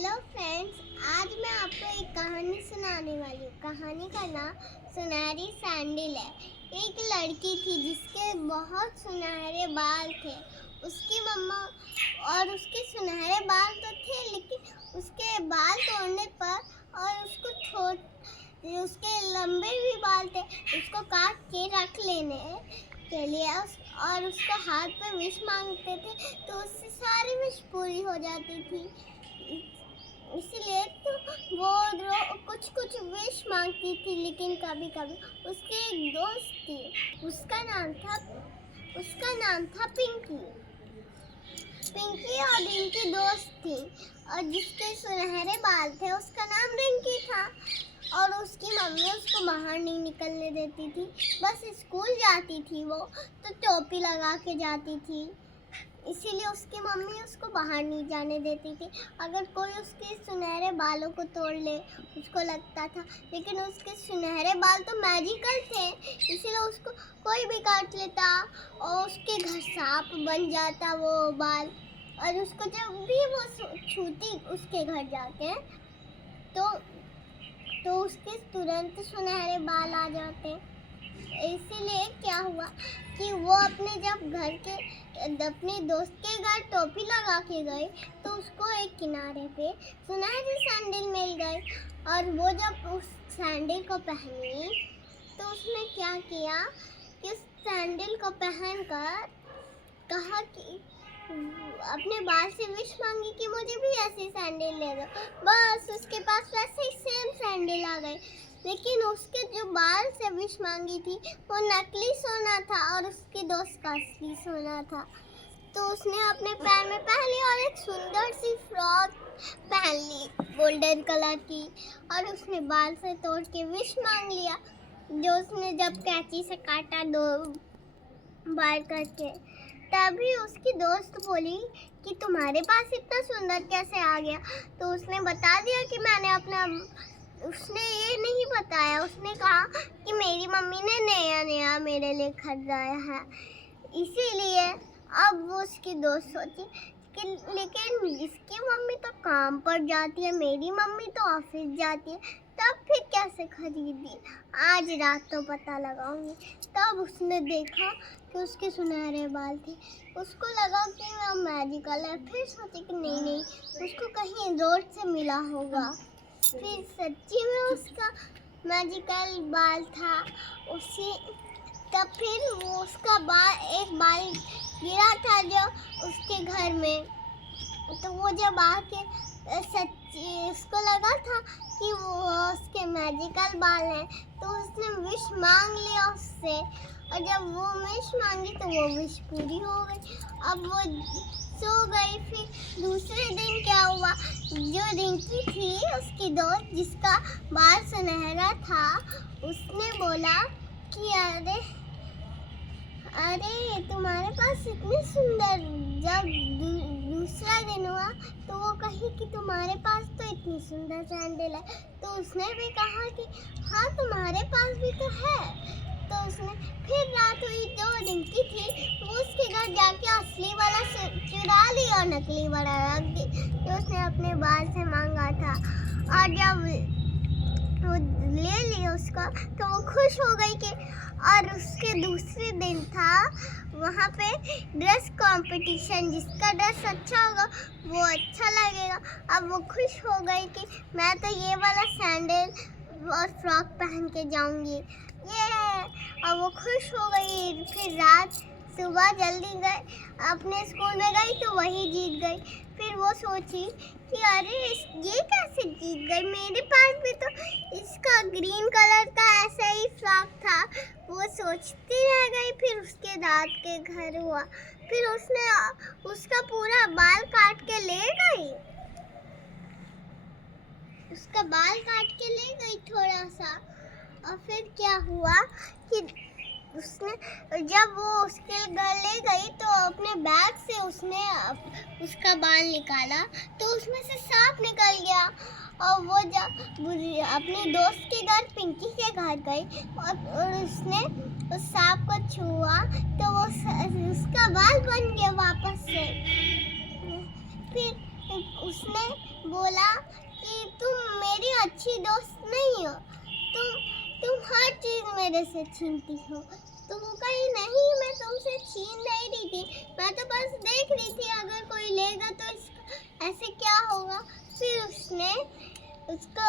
Hello friends, आज मैं आपको एक कहानी सुनाने वाली हूँ। कहानी का नाम सुनहरी सैंडल है। एक लड़की थी जिसके बहुत सुनहरे बाल थे। उसकी मम्मा और उसके सुनहरे बाल तो थे, लेकिन उसके बाल तोड़ने पर और उसके लंबे भी बाल थे, उसको काट के रख लेने के लिए और उसको हाथ पे विश मांगते थे तो उससे सारी विश पूरी हो जाती थी। इसलिए तो वो कुछ विश मांगती थी, लेकिन कभी कभी उसकी एक दोस्त थी, उसका नाम था पिंकी। पिंकी और रिंकी दोस्त थी और जिसके सुनहरे बाल थे उसका नाम रिंकी था। और उसकी मम्मी उसको बाहर नहीं निकलने देती थी, बस स्कूल जाती थी वो तो टोपी लगा के जाती थी, इसीलिए उसकी मम्मी उसको बाहर नहीं जाने देती थी। अगर कोई उसके सुनहरे बालों को तोड़ ले उसको लगता था, लेकिन उसके सुनहरे बाल तो मैजिकल थे, इसीलिए उसको कोई भी काट लेता और उसके घर सांप बन जाता वो बाल। और उसको जब भी वो छूती उसके घर जाके तो उसके तुरंत सुनहरे बाल आ जाते। इसीलिए क्या हुआ कि वो अपने दोस्त के घर टोपी लगा के गई तो उसको एक किनारे पे सुनहरी सैंडल मिल गई। और वो जब उस सैंडल को पहनी तो उसने क्या किया कि उस सैंडल को पहनकर कहा कि अपने बाल से विश मांगी कि मुझे भी ऐसी सैंडल ले दो। बस उसके पास वैसे ही सेम सैंडल आ गई, लेकिन उसके जो बाल से विश मांगी थी वो नकली सोना था और उसके दोस्त का असली सोना था। तो उसने अपने पैर में पहन ली और एक सुंदर सी फ्रॉक पहन ली गोल्डन कलर की, और उसने बाल से तोड़ के विश मांग लिया, जो उसने जब कैंची से काटा 2 बार करके। तभी उसकी दोस्त बोली कि तुम्हारे पास इतना सुंदर कैसे आ गया। तो उसने बता दिया कि उसने ये नहीं बताया, उसने कहा कि मेरी मम्मी ने नया मेरे लिए खरीदाया है। इसीलिए अब वो उसकी दोस्त सोची कि लेकिन इसकी मम्मी तो काम पर जाती है, मेरी मम्मी तो ऑफिस जाती है, तब फिर कैसे खरीदी। आज रात तो पता लगाऊंगी। तब उसने देखा कि उसके सुनहरे बाल थे, उसको लगा कि वो मैजिकल है। फिर सोचे कि नहीं, उसको कहीं रोड से मिला होगा। फिर सच्ची में उसका मैजिकल बाल था उसी। तब फिर वो उसका एक बाल गिरा था जो उसके घर में, तो वो जब आके सच्ची उसको लगा था कि वो उसके मैजिकल बाल हैं, तो उसने विश मांग लिया उससे। और जब वो विश मांगी तो वो विश पूरी हो गई। अब वो सो गई। फिर दूसरे दिन क्या हुआ, जो रिंकी थी उसकी दोस्त जिसका बाल सुनहरा था, उसने बोला कि अरे तुम्हारे पास इतनी सुंदर। जब दूसरा दिन हुआ तो वो कही कि तुम्हारे पास तो इतनी सुंदर सैंडल है। तो उसने भी कहा कि हाँ तुम्हारे पास भी तो है। तो उसने फिर रात हुई, जो रिंकी थी वो उसके घर जाके असली वाला चुरा ली और नकली वाला रख दी जो उसने अपने बाल से मांगा था। और जब वो ले लिया उसका तो वो खुश हो गई कि। और उसके दूसरे दिन था वहाँ पे ड्रेस कंपटीशन, जिसका ड्रेस अच्छा होगा वो अच्छा लगेगा। अब वो खुश हो गई कि मैं तो ये वाला सैंडल और फ्रॉक पहन के जाऊंगी, ये। अब वो खुश हो गई। फिर सुबह जल्दी गई अपने स्कूल में गई तो वही जीत गई। फिर वो सोची कि अरे ये कैसे जीत गई, मेरे पास भी तो इसका ग्रीन कलर का ऐसा ही फ्रॉक था। वो सोचती रह गई। फिर उसके रात के घर हुआ, फिर उसने उसका पूरा बाल काट के ले गई, उसका बाल काट के ले गई थोड़ा सा। और फिर क्या हुआ कि उसने जब वो उसके घर ले गई तो अपने बैग से उसने उसका बाल निकाला तो उसमें से सांप निकल गया। और वो जब अपने दोस्त के घर पिंकी के घर गई और उसने उस सांप को छुआ तो वो उसका बाल बन गया वापस से। फिर उसने बोला कि तुम मेरी अच्छी दोस्त नहीं हो, तुम हर चीज़ मेरे से छीनती हो। तुम कहीं नहीं, मैं तुमसे छीन नहीं रही थी, मैं तो बस देख रही थी अगर कोई लेगा तो इसका ऐसे क्या होगा। फिर उसने उसको